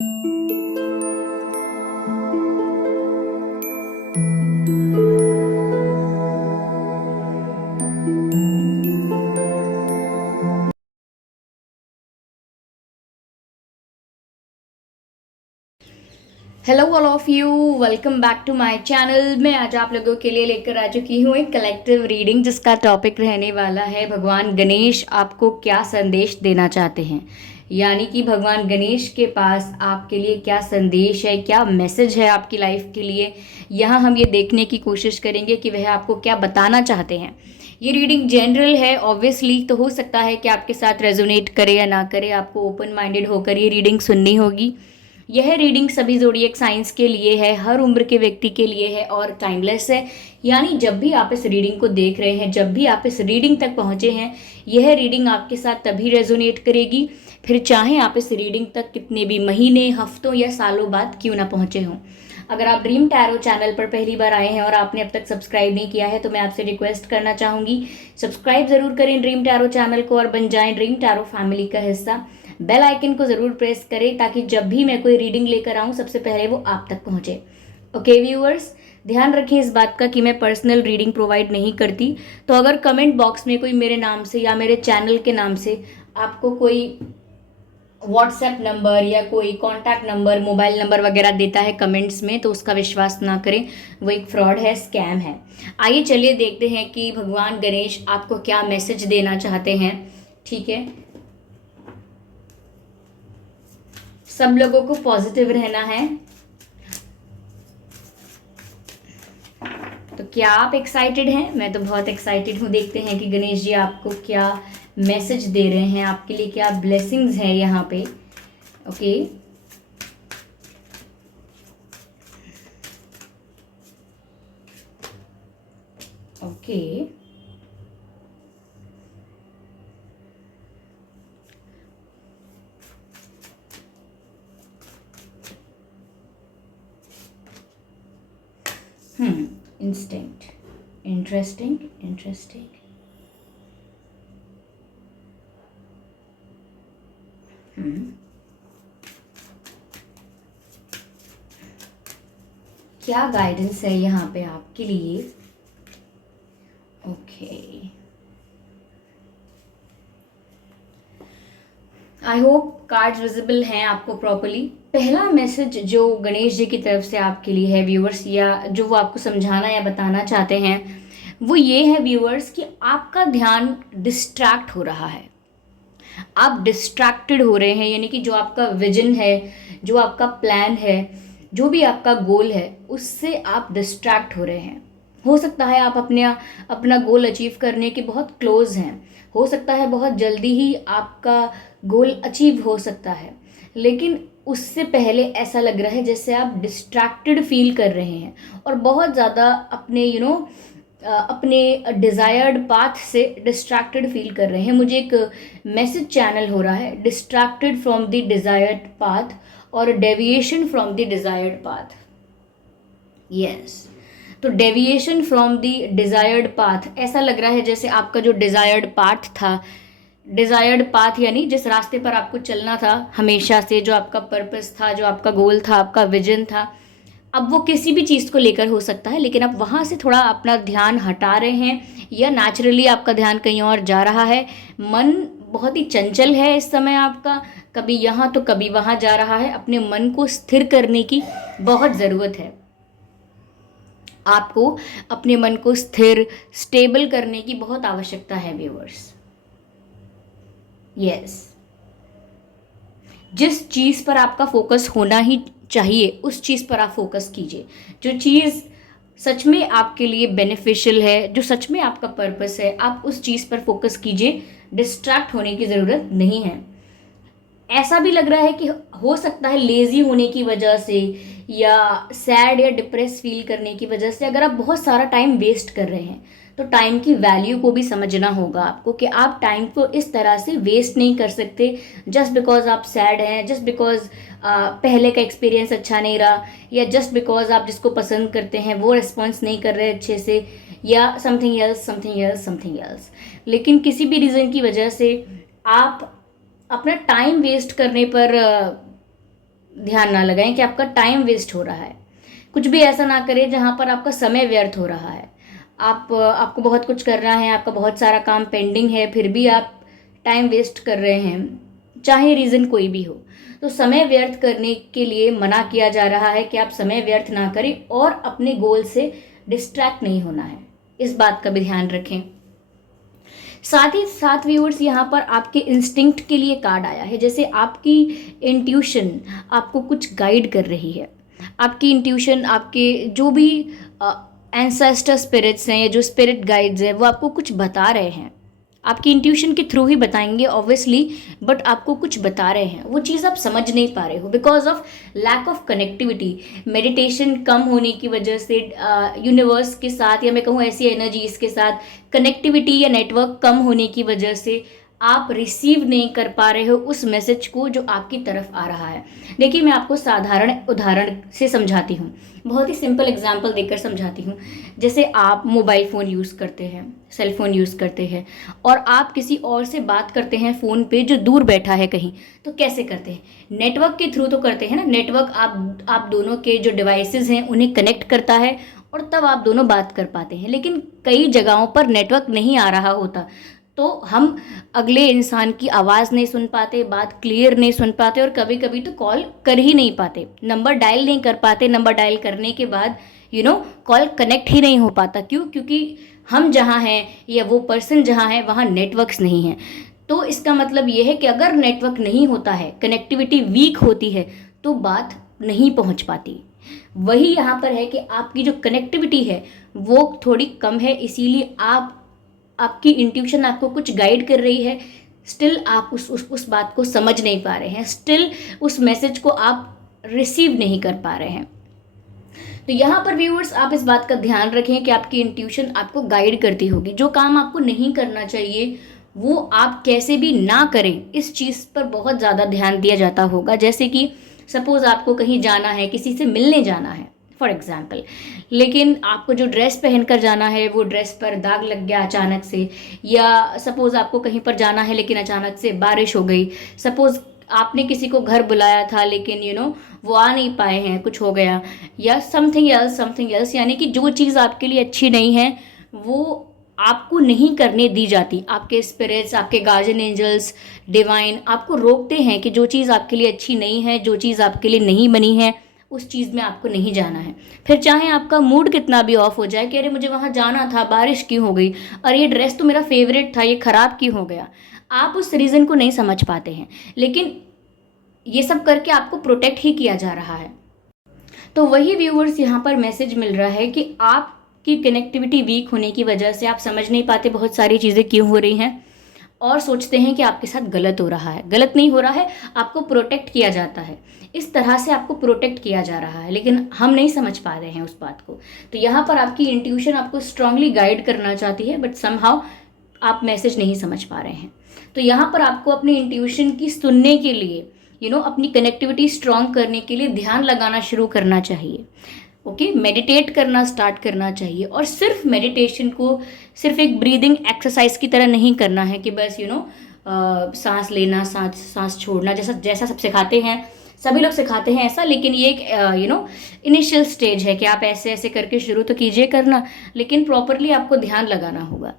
Hello all of you, welcome back to my channel. मैं आज आप लोगों के लिए लेकर आ चुकी हूँ एक कलेक्टिव रीडिंग जिसका टॉपिक रहने वाला है भगवान गणेश आपको क्या संदेश देना चाहते हैं। यानी कि भगवान गणेश के पास आपके लिए क्या संदेश है, क्या मैसेज है आपकी लाइफ के लिए। यहाँ हम ये देखने की कोशिश करेंगे कि वह आपको क्या बताना चाहते हैं। ये रीडिंग जनरल है ऑब्वियसली, तो हो सकता है कि आपके साथ रेजोनेट करे या ना करे। आपको ओपन माइंडेड होकर ये रीडिंग सुननी होगी। यह रीडिंग सभी ज़ोडिएक साइंस के लिए है, हर उम्र के व्यक्ति के लिए है और टाइमलेस है। यानी जब भी आप इस रीडिंग को देख रहे हैं, जब भी आप इस रीडिंग तक पहुंचे हैं, यह रीडिंग आपके साथ तभी रेजोनेट करेगी, फिर चाहे आप इस रीडिंग तक कितने भी महीने, हफ्तों या सालों बाद क्यों ना पहुंचे हों। अगर आप ड्रीम टैरो चैनल पर पहली बार आए हैं और आपने अब तक सब्सक्राइब नहीं किया है तो मैं आपसे रिक्वेस्ट करना चाहूँगी, सब्सक्राइब ज़रूर करें ड्रीम टैरो चैनल को और बन जाएं ड्रीम टैरो फैमिली का हिस्सा। बेल आइकन को ज़रूर प्रेस करें ताकि जब भी मैं कोई रीडिंग लेकर आऊँ सबसे पहले वो आप तक पहुँचे। ओके व्यूअर्स, ध्यान रखें इस बात का कि मैं पर्सनल रीडिंग प्रोवाइड नहीं करती। तो अगर कमेंट बॉक्स में कोई मेरे नाम से या मेरे चैनल के नाम से आपको कोई व्हाट्सएप नंबर या कोई कॉन्टैक्ट नंबर, मोबाइल नंबर वगैरह देता है कमेंट्स में, तो उसका विश्वास ना करें, वो एक फ्रॉड है, स्कैम है। आइए चलिए देखते हैं कि भगवान गणेश आपको क्या मैसेज देना चाहते हैं। ठीक है, सब लोगों को पॉजिटिव रहना है। तो क्या आप एक्साइटेड हैं? मैं तो बहुत एक्साइटेड हूँ। देखते हैं कि गणेश जी आपको क्या मैसेज दे रहे हैं, आपके लिए क्या ब्लेसिंग्स हैं यहाँ पे। Okay, okay, instinct, interesting, interesting. क्या गाइडेंस है यहाँ पे आपके लिए? Okay, I hope cards visible हैं आपको प्रॉपरली। पहला मैसेज जो गणेश जी की तरफ से आपके लिए है व्यूअर्स, या जो वो आपको समझाना या बताना चाहते हैं, वो ये है व्यूअर्स कि आपका ध्यान डिस्ट्रैक्ट हो रहा है। आप डिस्ट्रैक्टेड हो रहे हैं, यानी कि जो आपका विजन है, जो आपका प्लान है, जो भी आपका गोल है, उससे आप डिस्ट्रैक्ट हो रहे हैं। हो सकता है आप अपना गोल अचीव करने के बहुत क्लोज हैं। हो सकता है बहुत जल्दी ही आपका गोल अचीव हो सकता है, लेकिन उससे पहले ऐसा लग रहा है जैसे आप डिस्ट्रैक्टेड फील कर रहे हैं और बहुत ज़्यादा अपने अपने डिज़ायर्ड पाथ से डिस्ट्रैक्टेड फील कर रहे हैं। मुझे एक मैसेज चैनल हो रहा है, distracted from the desired path और deviation from the desired path. Yes, तो deviation from the desired path, ऐसा लग रहा है जैसे आपका जो डिज़ायर्ड पाथ था, डिज़ायर्ड पाथ यानी जिस रास्ते पर आपको चलना था हमेशा से, जो आपका पर्पस था, जो आपका गोल था, आपका विजन था, अब वो किसी भी चीज़ को लेकर हो सकता है, लेकिन आप वहाँ से थोड़ा अपना ध्यान हटा रहे हैं या नेचुरली आपका ध्यान कहीं और जा रहा है। मन बहुत ही चंचल है इस समय आपका, कभी यहाँ तो कभी वहाँ जा रहा है। अपने मन को स्थिर करने की बहुत ज़रूरत है आपको, अपने मन को स्थिर, स्टेबल करने की बहुत आवश्यकता है व्यूअर्स। यस, जिस चीज़ पर आपका फोकस होना ही चाहिए उस चीज़ पर आप फोकस कीजिए। जो चीज़ सच में आपके लिए बेनिफिशियल है, जो सच में आपका पर्पस है, आप उस चीज़ पर फोकस कीजिए। डिस्ट्रैक्ट होने की ज़रूरत नहीं है। ऐसा भी लग रहा है कि हो सकता है लेज़ी होने की वजह से या सैड या डिप्रेस फील करने की वजह से अगर आप बहुत सारा टाइम वेस्ट कर रहे हैं, तो टाइम की वैल्यू को भी समझना होगा आपको कि आप टाइम को इस तरह से वेस्ट नहीं कर सकते जस्ट बिकॉज आप सैड हैं, जस्ट बिकॉज पहले का एक्सपीरियंस अच्छा नहीं रहा, या जस्ट बिकॉज आप जिसको पसंद करते हैं वो रिस्पॉन्स नहीं कर रहे अच्छे से, या something else, something else, something else. लेकिन किसी भी रीज़न की वजह से आप अपना टाइम वेस्ट करने पर ध्यान ना लगाएं कि आपका टाइम वेस्ट हो रहा है। कुछ भी ऐसा ना करें जहाँ पर आपका समय व्यर्थ हो रहा है। आपको बहुत कुछ करना है, आपका बहुत सारा काम पेंडिंग है, फिर भी आप टाइम वेस्ट कर रहे हैं, चाहे रीज़न कोई भी हो। तो समय व्यर्थ करने के लिए मना किया जा रहा है कि आप समय व्यर्थ ना करें और अपने गोल से डिस्ट्रैक्ट नहीं होना है। इस बात का भी ध्यान रखें। साथ ही साथ व्यूअर्स, यहाँ पर आपके इंस्टिंक्ट के लिए कार्ड आया है। जैसे आपकी इंट्यूशन आपको कुछ गाइड कर रही है। आपकी इंट्यूशन, आपके जो भी एंसेस्टर स्पिरिट्स हैं या जो स्पिरिट गाइड्स हैं, वो आपको कुछ बता रहे हैं। आपकी इंट्यूशन के थ्रू ही बताएंगे ऑब्वियसली, बट आपको कुछ बता रहे हैं। वो चीज़ आप समझ नहीं पा रहे हो because of lack of connectivity. Meditation कम होने की वजह से, यूनिवर्स के साथ या मैं कहूँ ऐसी एनर्जीज के साथ कनेक्टिविटी या नेटवर्क कम होने की वजह से आप रिसीव नहीं कर पा रहे हो उस मैसेज को जो आपकी तरफ आ रहा है। देखिए, मैं आपको साधारण उदाहरण से समझाती हूँ, बहुत ही सिंपल एग्जाम्पल देकर समझाती हूँ। जैसे आप मोबाइल फ़ोन यूज़ करते हैं, सेल फ़ोन यूज़ करते हैं, और आप किसी और से बात करते हैं फ़ोन पे जो दूर बैठा है कहीं। तो कैसे करते हैं? नेटवर्क के थ्रू तो करते हैं ना। नेटवर्क आप दोनों के जो डिवाइसेस हैं उन्हें कनेक्ट करता है और तब आप दोनों बात कर पाते हैं। लेकिन कई जगहों पर नेटवर्क नहीं आ रहा होता, तो हम अगले इंसान की आवाज़ नहीं सुन पाते, बात क्लियर नहीं सुन पाते, और कभी कभी तो कॉल कर ही नहीं पाते, नंबर डायल नहीं कर पाते। नंबर डायल करने के बाद कॉल कनेक्ट ही नहीं हो पाता। क्यों? क्योंकि हम जहाँ हैं या वो पर्सन जहाँ है वहाँ नेटवर्क्स नहीं है। तो इसका मतलब ये है कि अगर नेटवर्क नहीं होता है, कनेक्टिविटी वीक होती है, तो बात नहीं पहुँच पाती। वही यहाँ पर है कि आपकी जो कनेक्टिविटी है वो थोड़ी कम है, इसीलिए आपकी इंट्यूशन आपको कुछ गाइड कर रही है, स्टिल आप उस बात को समझ नहीं पा रहे हैं, स्टिल उस मैसेज को आप रिसीव नहीं कर पा रहे हैं। तो यहाँ पर व्यूअर्स, आप इस बात का ध्यान रखें कि आपकी इंट्यूशन आपको गाइड करती होगी। जो काम आपको नहीं करना चाहिए वो आप कैसे भी ना करें, इस चीज़ पर बहुत ज़्यादा ध्यान दिया जाता होगा। जैसे कि सपोज़ आपको कहीं जाना है, किसी से मिलने जाना है फॉर एग्ज़ाम्पल, लेकिन आपको जो ड्रेस पहन कर जाना है वो ड्रेस पर दाग लग गया अचानक से, या सपोज़ आपको कहीं पर जाना है लेकिन अचानक से बारिश हो गई। सपोज़ आपने किसी को घर बुलाया था लेकिन वो आ नहीं पाए हैं, कुछ हो गया, या समथिंग एल्स, यानी कि जो चीज़ आपके लिए अच्छी नहीं है वो आपको नहीं करने दी जाती। आपके स्पिरिट्स, आपके गार्जियन एंजल्स, डिवाइन आपको रोकते हैं कि जो चीज़ आपके लिए अच्छी नहीं है, जो चीज़ आपके लिए नहीं बनी है, उस चीज़ में आपको नहीं जाना है। फिर चाहे आपका मूड कितना भी ऑफ हो जाए कि अरे मुझे वहाँ जाना था, बारिश क्यों हो गई, और ये ड्रेस तो मेरा फेवरेट था, ये ख़राब क्यों हो गया, आप उस रीज़न को नहीं समझ पाते हैं। लेकिन ये सब करके आपको प्रोटेक्ट ही किया जा रहा है। तो वही व्यूअर्स, यहाँ पर मैसेज मिल रहा है कि आपकी कनेक्टिविटी वीक होने की वजह से आप समझ नहीं पाते बहुत सारी चीज़ें क्यों हो रही हैं, और सोचते हैं कि आपके साथ गलत हो रहा है। गलत नहीं हो रहा है, आपको प्रोटेक्ट किया जाता है, इस तरह से आपको प्रोटेक्ट किया जा रहा है, लेकिन हम नहीं समझ पा रहे हैं उस बात को। तो यहाँ पर आपकी इंट्यूशन आपको स्ट्रांगली गाइड करना चाहती है, बट समहाउ आप मैसेज नहीं समझ पा रहे हैं। तो यहाँ पर आपको अपनी इंट्यूशन की सुनने के लिए, अपनी कनेक्टिविटी स्ट्रांग करने के लिए ध्यान लगाना शुरू करना चाहिए। ओके, मेडिटेट करना स्टार्ट करना चाहिए, और सिर्फ मेडिटेशन को सिर्फ एक ब्रीदिंग एक्सरसाइज की तरह नहीं करना है कि बस सांस लेना, सांस छोड़ना, जैसा सब सिखाते हैं, सभी लोग सिखाते हैं ऐसा। लेकिन ये एक इनिशियल स्टेज है कि आप ऐसे ऐसे करके शुरू तो कीजिए करना, लेकिन प्रॉपरली आपको ध्यान लगाना होगा,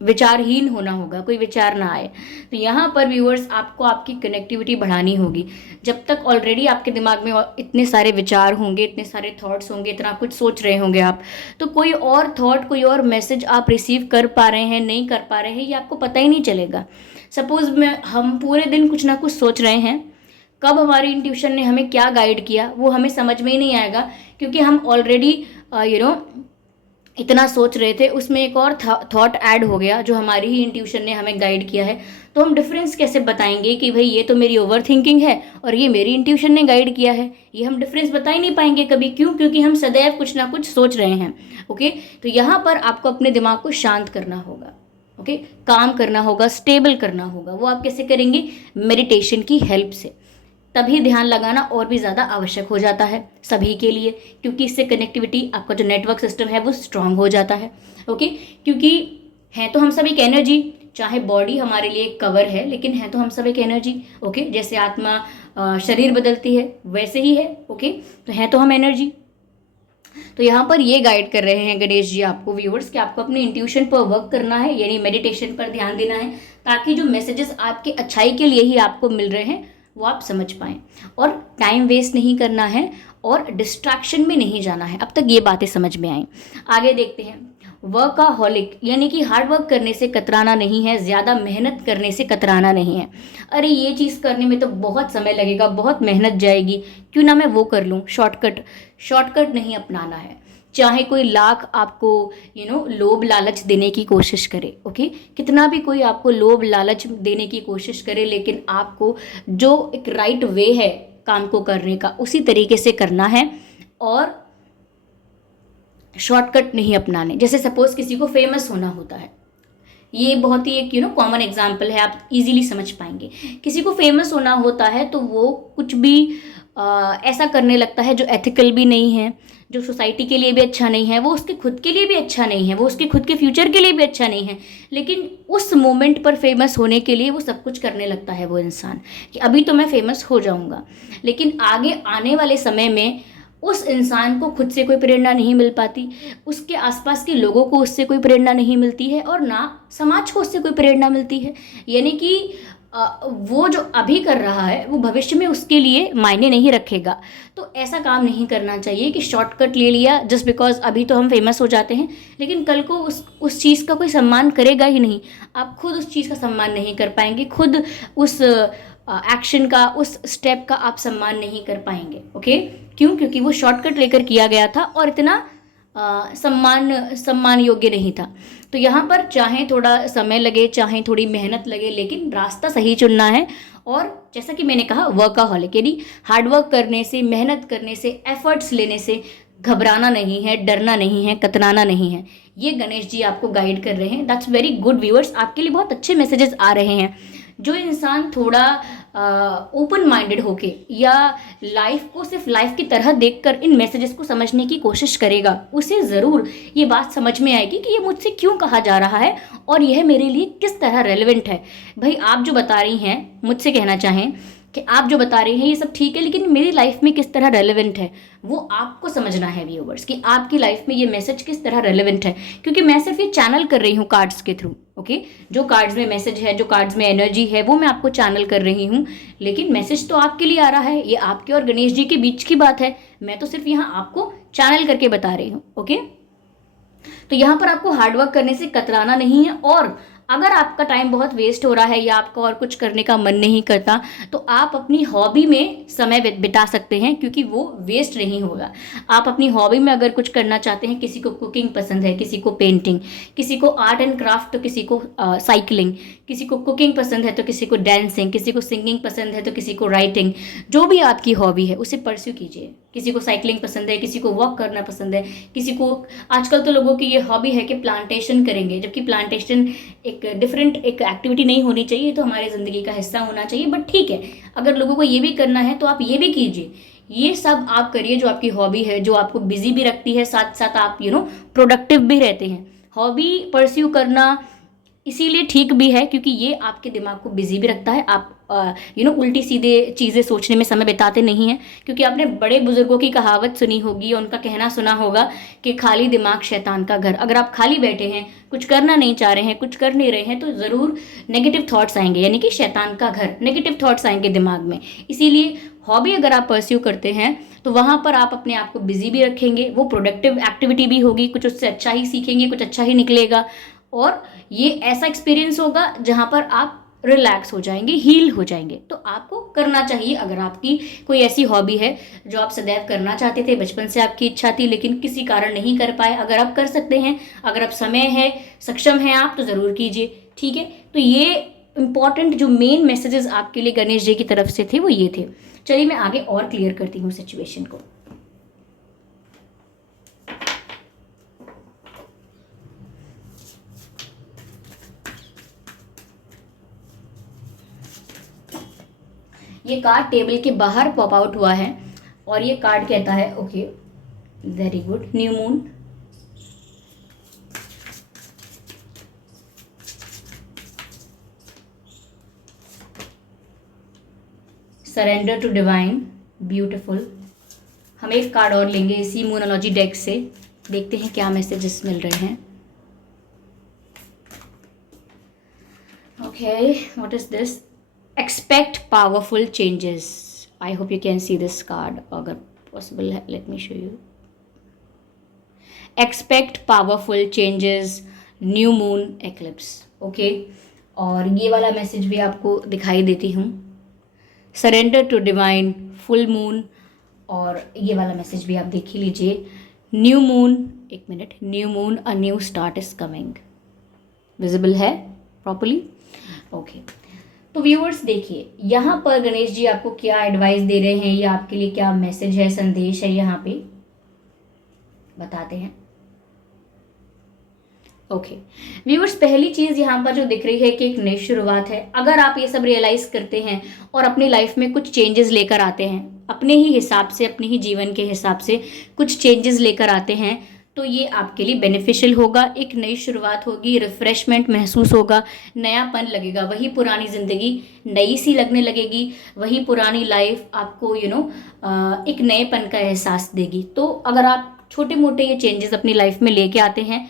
विचारहीन होना होगा, कोई विचार ना आए। तो यहाँ पर व्यूअर्स, आपको आपकी कनेक्टिविटी बढ़ानी होगी। जब तक ऑलरेडी आपके दिमाग में इतने सारे विचार होंगे, इतने सारे थॉट्स होंगे, इतना कुछ सोच रहे होंगे आप, तो कोई और थॉट, कोई और मैसेज आप रिसीव कर पा रहे हैं, नहीं कर पा रहे हैं, ये आपको पता ही नहीं चलेगा। सपोज हम पूरे दिन कुछ ना कुछ सोच रहे हैं, कब हमारी इंट्यूशन ने हमें क्या गाइड किया वो हमें समझ में ही नहीं आएगा, क्योंकि हम ऑलरेडी इतना सोच रहे थे, उसमें एक और थॉट ऐड हो गया जो हमारी ही इंट्यूशन ने हमें गाइड किया है। तो हम डिफरेंस कैसे बताएंगे कि भाई ये तो मेरी ओवर थिंकिंग है और ये मेरी इंट्यूशन ने गाइड किया है? ये हम डिफरेंस बता ही नहीं पाएंगे कभी। क्यों? क्योंकि हम सदैव कुछ ना कुछ सोच रहे हैं। ओके, तो यहाँ पर आपको अपने दिमाग को शांत करना होगा, ओके, काम करना होगा, स्टेबल करना होगा। वो आप कैसे करेंगे? मेडिटेशन की हेल्प से। तभी ध्यान लगाना और भी ज़्यादा आवश्यक हो जाता है सभी के लिए, क्योंकि इससे कनेक्टिविटी, आपका जो नेटवर्क सिस्टम है वो स्ट्रांग हो जाता है। ओके, क्योंकि है तो हम सब एक एनर्जी, चाहे बॉडी हमारे लिए एक कवर है, लेकिन है तो हम सब एक एनर्जी। ओके, जैसे आत्मा शरीर बदलती है वैसे ही है। ओके, तो है तो हम एनर्जी। तो यहाँ पर ये गाइड कर रहे हैं गणेश जी आपको व्यूअर्स कि आपको अपने इंट्यूशन पर वर्क करना है, यानी मेडिटेशन पर ध्यान देना है, ताकि जो मैसेजेस आपके अच्छाई के लिए ही आपको मिल रहे हैं वो आप समझ पाएं, और टाइम वेस्ट नहीं करना है और डिस्ट्रैक्शन में नहीं जाना है। अब तक ये बातें समझ में आई। आगे देखते हैं। वर्काहॉलिक यानी कि हार्ड वर्क करने से कतराना नहीं है, ज़्यादा मेहनत करने से कतराना नहीं है। अरे ये चीज़ करने में तो बहुत समय लगेगा, बहुत मेहनत जाएगी, क्यों ना मैं वो कर लूँ, शॉर्टकट। शॉर्टकट नहीं अपनाना है। चाहे कोई लाख आपको लोभ लालच देने की कोशिश करे, ओके, कितना भी कोई आपको लोभ लालच देने की कोशिश करे, लेकिन आपको जो एक राइट वे है काम को करने का उसी तरीके से करना है, और शॉर्टकट नहीं अपनाने। जैसे सपोज किसी को फेमस होना होता है, ये बहुत ही एक कॉमन एग्जाम्पल है, आप इजीली समझ पाएंगे। किसी को फेमस होना होता है तो वो कुछ भी ऐसा करने लगता है जो एथिकल भी नहीं है, जो सोसाइटी के लिए भी अच्छा नहीं है, वो उसके खुद के लिए भी अच्छा नहीं है, वो उसके खुद के फ्यूचर के लिए भी अच्छा नहीं है, लेकिन उस मोमेंट पर फेमस होने के लिए वो सब कुछ करने लगता है वो इंसान, कि अभी तो मैं फेमस हो जाऊंगा। लेकिन आगे आने वाले समय में उस इंसान को खुद से कोई प्रेरणा नहीं मिल पाती, उसके आसपास के लोगों को उससे कोई प्रेरणा नहीं मिलती है, और ना समाज को उससे कोई प्रेरणा मिलती है। यानी कि वो जो अभी कर रहा है वो भविष्य में उसके लिए मायने नहीं रखेगा। तो ऐसा काम नहीं करना चाहिए कि शॉर्टकट ले लिया जस्ट बिकॉज अभी तो हम फेमस हो जाते हैं, लेकिन कल को उस चीज़ का कोई सम्मान करेगा ही नहीं। आप खुद उस चीज़ का सम्मान नहीं कर पाएंगे, खुद उस एक्शन का, उस स्टेप का आप सम्मान नहीं कर पाएंगे। ओके, क्यों? क्योंकि वो शॉर्टकट लेकर किया गया था और इतना सम्मान योग्य नहीं था। तो यहाँ पर चाहे थोड़ा समय लगे, चाहे थोड़ी मेहनत लगे, लेकिन रास्ता सही चुनना है। और जैसा कि मैंने कहा, वर्काहॉलिक यानी हार्डवर्क करने से, मेहनत करने से, एफर्ट्स लेने से घबराना नहीं है, डरना नहीं है, कतराना नहीं है। ये गणेश जी आपको गाइड कर रहे हैं। दैट्स वेरी गुड व्यूअर्स, आपके लिए बहुत अच्छे मैसेजेस आ रहे हैं। जो इंसान थोड़ा ओपन माइंडेड होके या लाइफ को सिर्फ लाइफ की तरह देखकर इन मैसेजेस को समझने की कोशिश करेगा, उसे ज़रूर ये बात समझ में आएगी कि ये मुझसे क्यों कहा जा रहा है और यह मेरे लिए किस तरह रेलेवेंट है। भाई आप जो बता रही हैं, मुझसे कहना चाहें कि आप जो बता रही हैं ये सब ठीक है, लेकिन मेरी लाइफ में किस तरह रेलेवेंट है, वो आपको समझना है व्यूअर्स, कि आपकी लाइफ में ये मैसेज किस तरह रेलेवेंट है। क्योंकि मैं सिर्फ ये चैनल कर रही हूँ कार्ड्स के थ्रू। ओके, जो कार्ड्स में मैसेज है, जो कार्ड्स में एनर्जी है, वो मैं आपको चैनल कर रही हूँ, लेकिन मैसेज तो आपके लिए आ रहा है। ये आपके और गणेश जी के बीच की बात है, मैं तो सिर्फ यहाँ आपको चैनल करके बता रही हूँ। ओके, तो यहाँ पर आपको हार्डवर्क करने से कतराना नहीं है, और अगर आपका टाइम बहुत वेस्ट हो रहा है या आपका और कुछ करने का मन नहीं करता, तो आप अपनी हॉबी में समय बिता सकते हैं, क्योंकि वो वेस्ट नहीं होगा। आप अपनी हॉबी में अगर कुछ करना चाहते हैं, किसी को कुकिंग पसंद है, किसी को पेंटिंग, किसी को आर्ट एंड क्राफ्ट, तो किसी को साइकिलिंग, किसी को कुकिंग पसंद है तो किसी को डांसिंग, किसी को सिंगिंग पसंद है तो किसी को राइटिंग, जो भी आपकी हॉबी है उसे परस्यू कीजिए। किसी को साइकिलिंग पसंद है, किसी को वॉक करना पसंद है, किसी को, आजकल तो लोगों की ये हॉबी है कि प्लांटेशन करेंगे, जबकि प्लांटेशन एक डिफरेंट एक एक्टिविटी नहीं होनी चाहिए, तो हमारे ज़िंदगी का हिस्सा होना चाहिए। बट ठीक है, अगर लोगों को ये भी करना है तो आप ये भी कीजिए। ये सब आप करिए जो आपकी हॉबी है, जो आपको बिजी भी रखती है, साथ साथ आप प्रोडक्टिव भी रहते हैं। हॉबी परस्यू करना इसीलिए ठीक भी है क्योंकि ये आपके दिमाग को बिजी भी रखता है। आप उल्टी सीधे चीज़ें सोचने में समय बिताते नहीं हैं, क्योंकि आपने बड़े बुजुर्गों की कहावत सुनी होगी, उनका कहना सुना होगा कि खाली दिमाग शैतान का घर। अगर आप खाली बैठे हैं, कुछ करना नहीं चाह रहे हैं, कुछ कर नहीं रहे हैं, तो ज़रूर नेगेटिव थॉट्स आएंगे, यानी कि शैतान का घर, नेगेटिव थॉट्स आएंगे दिमाग में। इसीलिए हॉबी अगर आप परस्यू करते हैं तो वहाँ पर आप अपने आप को बिजी भी रखेंगे, वो प्रोडक्टिव एक्टिविटी भी होगी, कुछ उससे अच्छा ही सीखेंगे, कुछ अच्छा ही निकलेगा, और ये ऐसा एक्सपीरियंस होगा जहाँ पर आप रिलैक्स हो जाएंगे, हील हो जाएंगे। तो आपको करना चाहिए, अगर आपकी कोई ऐसी हॉबी है जो आप सदैव करना चाहते थे, बचपन से आपकी इच्छा थी लेकिन किसी कारण नहीं कर पाए, अगर आप कर सकते हैं, अगर आप समय है, सक्षम हैं आप, तो ज़रूर कीजिए। ठीक है, तो ये इंपॉर्टेंट जो मेन मैसेजेस आपके लिए गणेश जी की तरफ से थे वो ये थे। चलिए मैं आगे और क्लियर करती हूँ सिचुएशन को। ये कार्ड टेबल के बाहर पॉप आउट हुआ है और ये कार्ड कहता है, okay very good, new moon, surrender to divine, beautiful. हम एक कार्ड और लेंगे इसी मूनोलॉजी डेक से, देखते हैं क्या मैसेजेस मिल रहे हैं। Okay, what is this? Expect powerful changes. I hope you can see this card, अगर पॉसिबल है let me show you. Expect powerful changes, new moon eclipse. Okay, और ये वाला मैसेज भी आपको दिखाई देती हूँ, surrender to divine, full moon, और ये वाला मैसेज भी आप देख ही लीजिए, न्यू मून। एक minute, new moon, a new start is coming. Visible है प्रॉपरली? ओके, तो व्यूअर्स देखिए यहाँ पर गणेश जी आपको क्या एडवाइस दे रहे हैं, या आपके लिए क्या मैसेज है, संदेश है, यहाँ पे बताते हैं। ओके व्यूअर्स, पहली चीज यहाँ पर जो दिख रही है कि एक नई शुरुआत है। अगर आप ये सब रियलाइज करते हैं और अपनी लाइफ में कुछ चेंजेस लेकर आते हैं, अपने ही हिसाब से, अपने ही जीवन के हिसाब से कुछ चेंजेस लेकर आते हैं, तो ये आपके लिए बेनिफिशियल होगा। एक नई शुरुआत होगी, रिफ्रेशमेंट महसूस होगा, नयापन लगेगा। वही पुरानी ज़िंदगी नई सी लगने लगेगी, वही पुरानी लाइफ आपको एक नएपन का एहसास देगी। तो अगर आप छोटे मोटे ये चेंजेस अपनी लाइफ में लेके आते हैं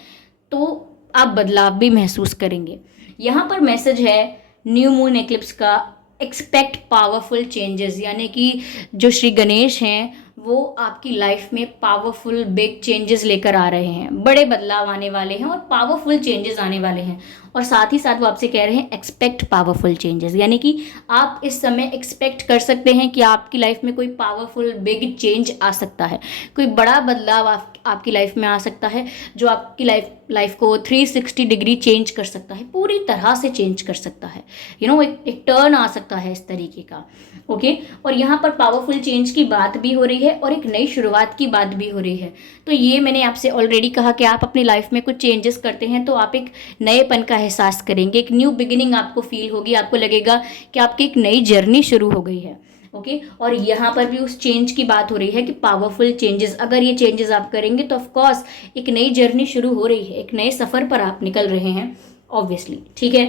तो आप बदलाव भी महसूस करेंगे। यहाँ पर मैसेज है न्यू मून एक्लिप्स का, एक्सपेक्ट पावरफुल चेंजेस, यानी कि जो श्री गणेश हैं वो आपकी लाइफ में पावरफुल बिग चेंजेस लेकर आ रहे हैं। बड़े बदलाव आने वाले हैं और पावरफुल चेंजेस आने वाले हैं। और साथ ही साथ वो आपसे कह रहे हैं एक्सपेक्ट पावरफुल चेंजेस, यानी कि आप इस समय एक्सपेक्ट कर सकते हैं कि आपकी लाइफ में कोई पावरफुल बिग चेंज आ सकता है, कोई बड़ा बदलाव आपकी लाइफ में आ सकता है, जो आपकी लाइफ को 360 डिग्री चेंज कर सकता है, पूरी तरह से चेंज कर सकता है। एक टर्न आ सकता है इस तरीके का। ओके, और यहाँ पर पावरफुल चेंज की बात भी हो रही है और एक नई शुरुआत की बात भी हो रही है। तो ये मैंने आपसे ऑलरेडी कहा कि आप अपनी लाइफ में कुछ चेंजेस करते हैं तो आप एक नएपन का एहसास करेंगे, एक न्यू बिगिनिंग आपको फील होगी, आपको लगेगा कि आपकी एक नई जर्नी शुरू हो गई है। ओके, और यहाँ पर भी उस चेंज की बात हो रही है कि पावरफुल चेंजेस, अगर ये चेंजेस आप करेंगे तो ऑफकोर्स एक नई जर्नी शुरू हो रही है, एक नए सफर पर आप निकल रहे हैं ऑब्वियसली। ठीक है,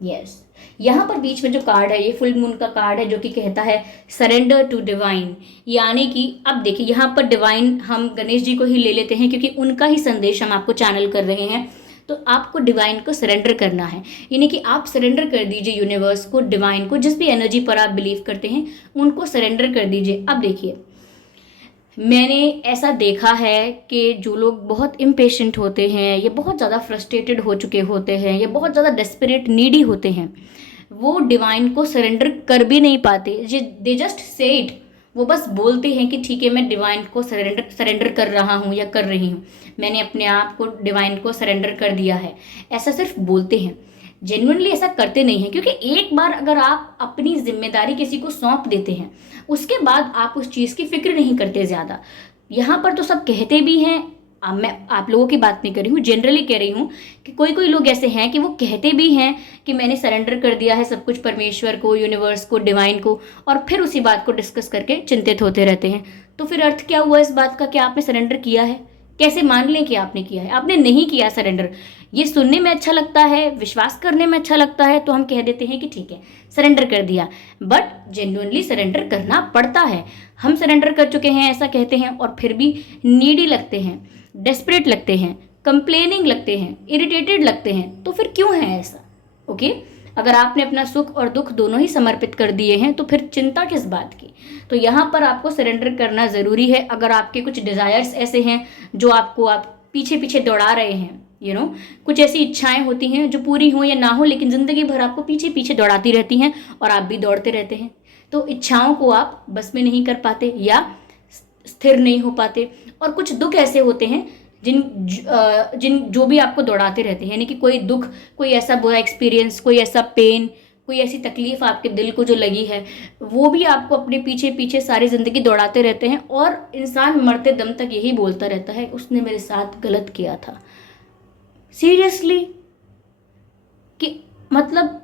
यस। यहाँ पर बीच में जो कार्ड है ये फुल मून का कार्ड है, जो कि कहता है सरेंडर टू डिवाइन, यानी कि अब देखिए यहाँ पर डिवाइन हम गणेश जी को ही ले लेते हैं क्योंकि उनका ही संदेश हम आपको चैनल कर रहे हैं। तो आपको डिवाइन को सरेंडर करना है, यानी कि आप सरेंडर कर दीजिए यूनिवर्स को, डिवाइन को, जिस भी एनर्जी पर आप बिलीव करते हैं उनको सरेंडर कर दीजिए। अब देखिए, मैंने ऐसा देखा है कि जो लोग बहुत इम्पेशेंट होते हैं, या बहुत ज़्यादा फ्रस्ट्रेटेड हो चुके होते हैं, या बहुत ज़्यादा डेस्परेट नीडी होते हैं, वो डिवाइन को सरेंडर कर भी नहीं पाते। दे जस्ट से इट, वो बस बोलते हैं कि ठीक है मैं डिवाइन को सरेंडर कर रहा हूँ या कर रही हूँ, मैंने अपने आप को डिवाइन को सरेंडर कर दिया है, ऐसा सिर्फ बोलते हैं। जेन्युइनली ऐसा करते नहीं हैं, क्योंकि एक बार अगर आप अपनी जिम्मेदारी किसी को सौंप देते हैं उसके बाद आप उस चीज़ की फिक्र नहीं करते ज़्यादा। यहाँ पर तो सब कहते भी हैं, मैं आप लोगों की बात नहीं कर रही हूँ, जनरली कह रही हूँ कि कोई कोई लोग ऐसे हैं कि वो कहते भी हैं कि मैंने सरेंडर कर दिया है सब कुछ परमेश्वर को, यूनिवर्स को, डिवाइन को, और फिर उसी बात को डिस्कस करके चिंतित होते रहते हैं। तो फिर अर्थ क्या हुआ इस बात का कि आपने सरेंडर किया है? कैसे मान लें कि आपने किया है? आपने नहीं किया सरेंडर। ये सुनने में अच्छा लगता है, विश्वास करने में अच्छा लगता है, तो हम कह देते हैं कि ठीक है सरेंडर कर दिया, बट जेन्युइनली सरेंडर करना पड़ता है। हम सरेंडर कर चुके हैं ऐसा कहते हैं और फिर भी नीडी लगते हैं, डेस्परेट लगते हैं, कंप्लेनिंग लगते हैं, इरिटेटेड लगते हैं, तो फिर क्यों है ऐसा? ओके, अगर आपने अपना सुख और दुख दोनों ही समर्पित कर दिए हैं तो फिर चिंता किस बात की? तो यहाँ पर आपको सरेंडर करना ज़रूरी है। अगर आपके कुछ डिज़ायर्स ऐसे हैं जो आपको आप पीछे पीछे दौड़ा रहे हैं, कुछ ऐसी इच्छाएं होती हैं जो पूरी हो या ना हो लेकिन ज़िंदगी भर आपको पीछे पीछे दौड़ाती रहती हैं और आप भी दौड़ते रहते हैं, तो इच्छाओं को आप बस में नहीं कर पाते या स्थिर नहीं हो पाते। और कुछ दुख ऐसे होते हैं जिन जो भी आपको दौड़ाते रहते हैं, यानी कि कोई दुख, कोई ऐसा बुरा एक्सपीरियंस, कोई ऐसा पेन, कोई ऐसी तकलीफ आपके दिल को जो लगी है, वो भी आपको अपने पीछे पीछे सारी ज़िंदगी दौड़ाते रहते हैं। और इंसान मरते दम तक यही बोलता रहता है उसने मेरे साथ गलत किया था। सीरियसली, कि मतलब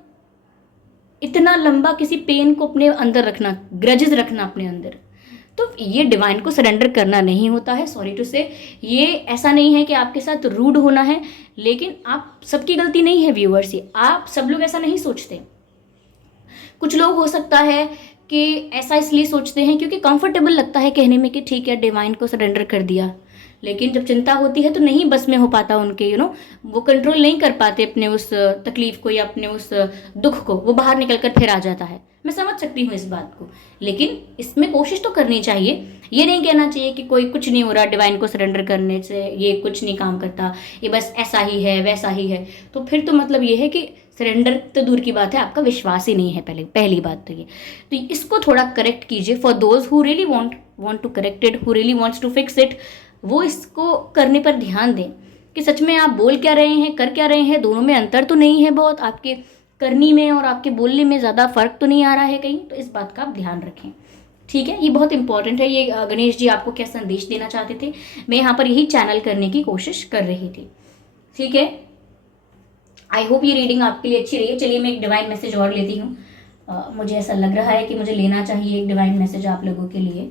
इतना लंबा किसी पेन को अपने अंदर रखना, ग्रजेस रखना अपने अंदर, तो ये डिवाइन को सरेंडर करना नहीं होता है। सॉरी टू से, ये ऐसा नहीं है कि आपके साथ रूड होना है, लेकिन आप सबकी गलती नहीं है व्यूअर्स, ये आप सब लोग ऐसा नहीं सोचते। कुछ लोग हो सकता है कि ऐसा इसलिए सोचते हैं क्योंकि कंफर्टेबल लगता है कहने में कि ठीक है डिवाइन को सरेंडर कर दिया, लेकिन जब चिंता होती है तो नहीं बस में हो पाता उनके, वो कंट्रोल नहीं कर पाते अपने उस तकलीफ को या अपने उस दुख को, वो बाहर निकल कर फिर आ जाता है। मैं समझ सकती हूँ इस बात को, लेकिन इसमें कोशिश तो करनी चाहिए। ये नहीं कहना चाहिए कि कोई कुछ नहीं हो रहा डिवाइन को सरेंडर करने से, ये कुछ नहीं काम करता, ये बस ऐसा ही है वैसा ही है। तो फिर तो मतलब ये है कि सरेंडर तो दूर की बात है, आपका विश्वास ही नहीं है पहली बात तो ये। तो इसको थोड़ा करेक्ट कीजिए। For those who really want to correct it, who really wants to fix it, वो इसको करने पर ध्यान दें कि सच में आप बोल क्या रहे हैं, कर क्या रहे हैं, दोनों में अंतर तो नहीं है बहुत, आपके करनी में और आपके बोलने में ज़्यादा फर्क तो नहीं आ रहा है कहीं, तो इस बात का आप ध्यान रखें। ठीक है, ये बहुत इंपॉर्टेंट है। ये गणेश जी आपको क्या संदेश देना चाहते थे, मैं यहाँ पर यही चैनल करने की कोशिश कर रही थी। ठीक है, आई होप ये रीडिंग आपके लिए अच्छी रही है। चलिए मैं एक डिवाइन मैसेज और लेती हूँ। मुझे ऐसा लग रहा है कि मुझे लेना चाहिए एक डिवाइन मैसेज आप लोगों के लिए,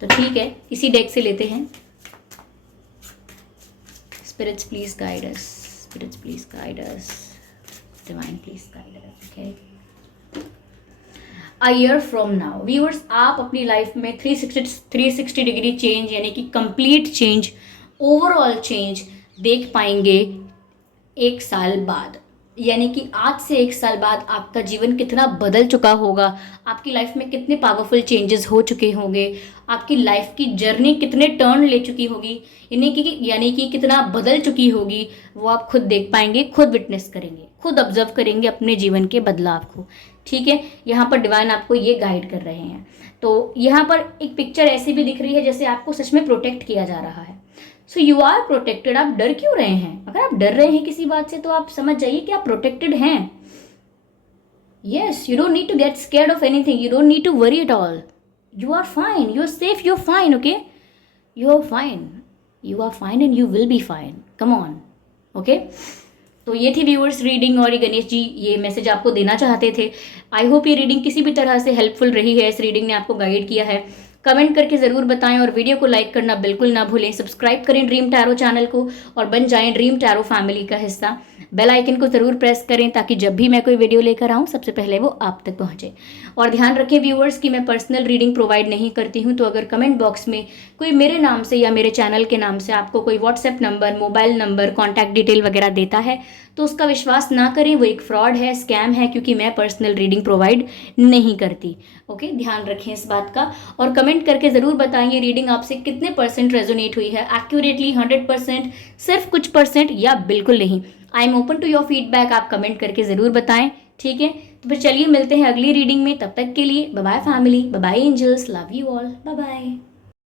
तो ठीक है इसी डेक से लेते हैं। Spirits, please guide us. Spirits, please guide us. Divine, please guide us. Okay. A year from now, viewers, आप अपनी लाइफ में 360 डिग्री चेंज यानी कि कंप्लीट चेंज, ओवरऑल चेंज देख पाएंगे 1 साल बाद। यानी कि आज से 1 साल बाद आपका जीवन कितना बदल चुका होगा, आपकी लाइफ में कितने पावरफुल चेंजेस हो चुके होंगे, आपकी लाइफ की जर्नी कितने टर्न ले चुकी होगी, यानी कि कितना बदल चुकी होगी, वो आप खुद देख पाएंगे, खुद विटनेस करेंगे, खुद ऑब्जर्व करेंगे अपने जीवन के बदलाव को। ठीक है, यहाँ पर डिवाइन आपको ये गाइड कर रहे हैं। तो यहाँ पर एक पिक्चर ऐसी भी दिख रही है जैसे आपको सच में प्रोटेक्ट किया जा रहा है। So you are protected. आप डर क्यों रहे हैं? अगर आप डर रहे हैं किसी बात से तो आप समझ जाइए कि आप प्रोटेक्टेड हैं। Yes, you don't need to get scared of anything, you don't need to worry at all. You are fine, you are safe, you are fine. Okay, you are fine, you are fine and you will be fine. Come on. Okay, तो ये थी viewers reading और ये गणेश जी ये message आपको देना चाहते थे। आई होप ये रीडिंग किसी भी तरह से हेल्पफुल रही है, इस रीडिंग ने आपको गाइड किया है। कमेंट करके ज़रूर बताएं और वीडियो को लाइक करना बिल्कुल ना भूलें। सब्सक्राइब करें ड्रीम टैरो चैनल को और बन जाएं ड्रीम टैरो फैमिली का हिस्सा। बेल आइकन को ज़रूर प्रेस करें ताकि जब भी मैं कोई वीडियो लेकर आऊँ सबसे पहले वो आप तक पहुँचे। और ध्यान रखें व्यूअर्स कि मैं पर्सनल रीडिंग प्रोवाइड नहीं करती हूँ, तो अगर कमेंट बॉक्स में कोई मेरे नाम से या मेरे चैनल के नाम से आपको कोई WhatsApp number, mobile number, contact detail वगैरह देता है तो उसका विश्वास ना करें, वो एक फ्रॉड है, स्कैम है, क्योंकि मैं पर्सनल रीडिंग प्रोवाइड नहीं करती। ओके, ध्यान रखें इस बात का। और कमेंट करके ज़रूर बताएं ये रीडिंग आपसे कितने % रेजोनेट हुई है, एक्यूरेटली 100%, सिर्फ कुछ % या बिल्कुल नहीं। I am open to your feedback, आप कमेंट करके ज़रूर बताएं। ठीक है, तो फिर चलिए मिलते हैं अगली रीडिंग में। तब तक के लिए bye bye family, bye bye angels, love you all, bye bye.